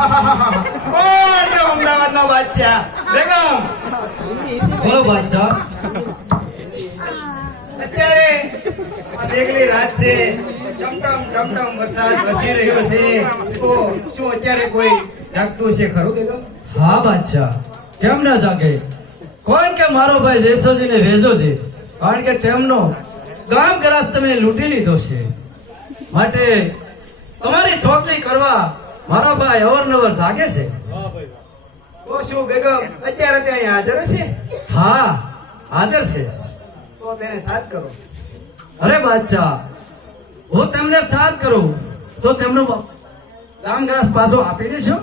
કોણ છે અમદાવાદનો બાદશાહ? બેગમ બોલો બાદશાહ. અત્યારે આ મેઘલી રાત છે, ટમટમ વરસાદ વરસી રહ્યો છે, તો શું અત્યારે કોઈ જાગતું છે ખરું બેગમ? હા બાદશાહ, કેમ ના જાગે? કોણ કે મારો ભાઈ દેશોજી ને વેજોજી, કારણ કે તેમનો ગામ ગ્રાસ તમે લૂંટી લીધો છે, માટે તમારી ચોકી કરવા મારો ભાઈ અવરનવર જાગે છે. તો શું બેગમ અત્યારે ત્યાં હાજર છે? હા હાજર છે. તો તેને સાથ કરો. અરે બાદશાહ, હું તેમને સાથ કરું તો તેમનો ગામ ગ્રાસ પાછો આપી દેશો?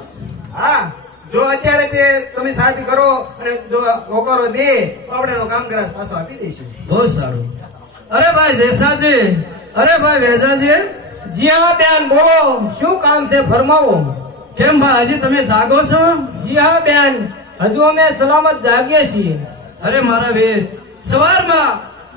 હા, જો અત્યારે તે તમે સાથ કરો અને જો હોકારો દે તો આપણે એનો કામકાજ પાછો આપી દઈશું. બહુ સારું. અરે ભાઈ દેસાજી, અરે ભાઈ વેજાજી. જી હા બેન, બોલો શું કામ છે ફરમાવો. કેમ ભાઈ હજી તમે જાગો છો? જી હા બેન, હજુ અમે સલામત જાગીએ છીએ. અરે મારા વીર, સવારમાં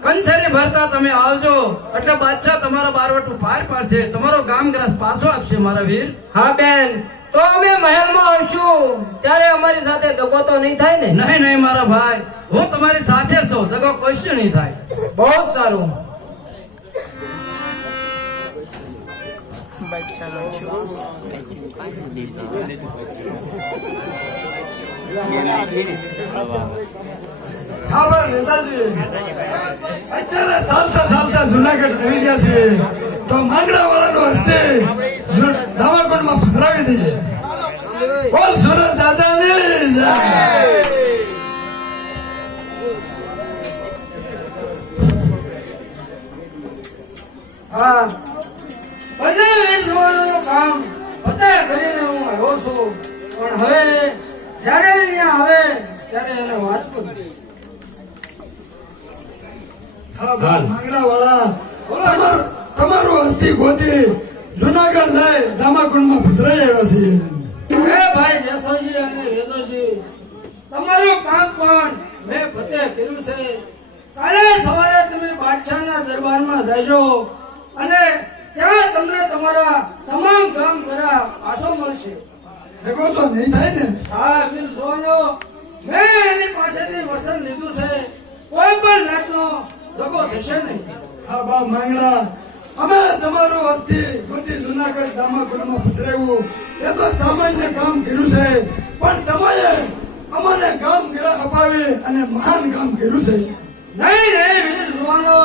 કંસરી ભરતા તમે આવજો એટલે બાદશાહ તમારા બારવટું પાર પાડશે, તમારો ગામ ગ્રાસ પાછો આપશે મારા વીર. હા બેન, તો અમે મહેલમાં આવશું ત્યારે અમારી સાથે દગો તો નહીં થાય ને? નહીં નહીં મારા ભાઈ, હું તમારી સાથે છું, દગો કોઈ નહીં થાય. બહુ સારું. હા ભાઈ નેતાજી, અત્યારે ચાલતા જુનાગઢ આવી ગયા છે, તો માંગડા વાળાનો હસ્તે દાવાકોટમાં ફરાવી દઈએ. બોલ સુરત દાદાની જય. હા, બંને વીરસોનું કામ પતે કરીને હું આવ્યો છું, પણ હવે જ્યારે અહીંયા આવે ત્યારે એને વાત કરું. હા ભાઈ માંગડા વાળા, તમારું હસ્તી ગોતી જુનાગઢ જાય દામાકુંડમાં ભદ્રાઈ આવ્યા છે. હે ભાઈ જસોજી અને વેજોજી, તમારું કામ પણ મેં પતે કર્યું છે. કાલે સવારે તમે બાદશાહના દરબારમાં જજો અને ત્યાં તમને તમારા તમામ કામ કરા પાછો મળશે. દગો તો નહીં થાય ને? હા વીર સોનો, મેં એની પાસેથી વસન લીધું છે, કોઈ પણ જાતનો દગો થશે નહીં. હા બા માંગડા, અમે તમારું હસ્તી ગોતી જુનાગઢ દામાકુંડમાં ભદ્રાવ્યું એ તો સામાન્ય કામ કર્યું છે, પણ તમે અમને કામ અપાવી અને મહાન કામ કર્યું છે. નહીં નહીં વીર સુવાનો,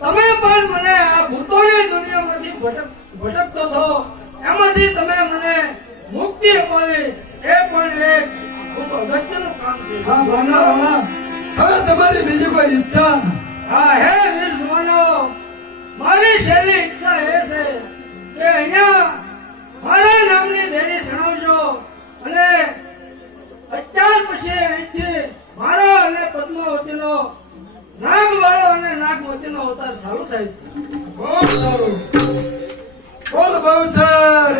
તમે પણ મને આ ભૂતોની દુનિયામાંથી ભટકતો હતો, એમાંથી તમે મને મુક્તિ અપાવી, એ પણ એક ખૂબ અગત્યનું કામ છે. હા માંગડા વાળા, હવે તમારી બીજી કોઈ ઈચ્છા? હા હે વીર સુવાનો, મારી છેલ્લી ઈચ્છા એ છે કે અહીંયા મારા નામની દેરી સણાવજો અને અત્યાર પછી અહીંથી મારો અને પદ્માવતીનો નાગવાળો અને નાગવતીનો અવતાર ચાલુ થાય છે. બહુ સારું. બોલ બહુ સર.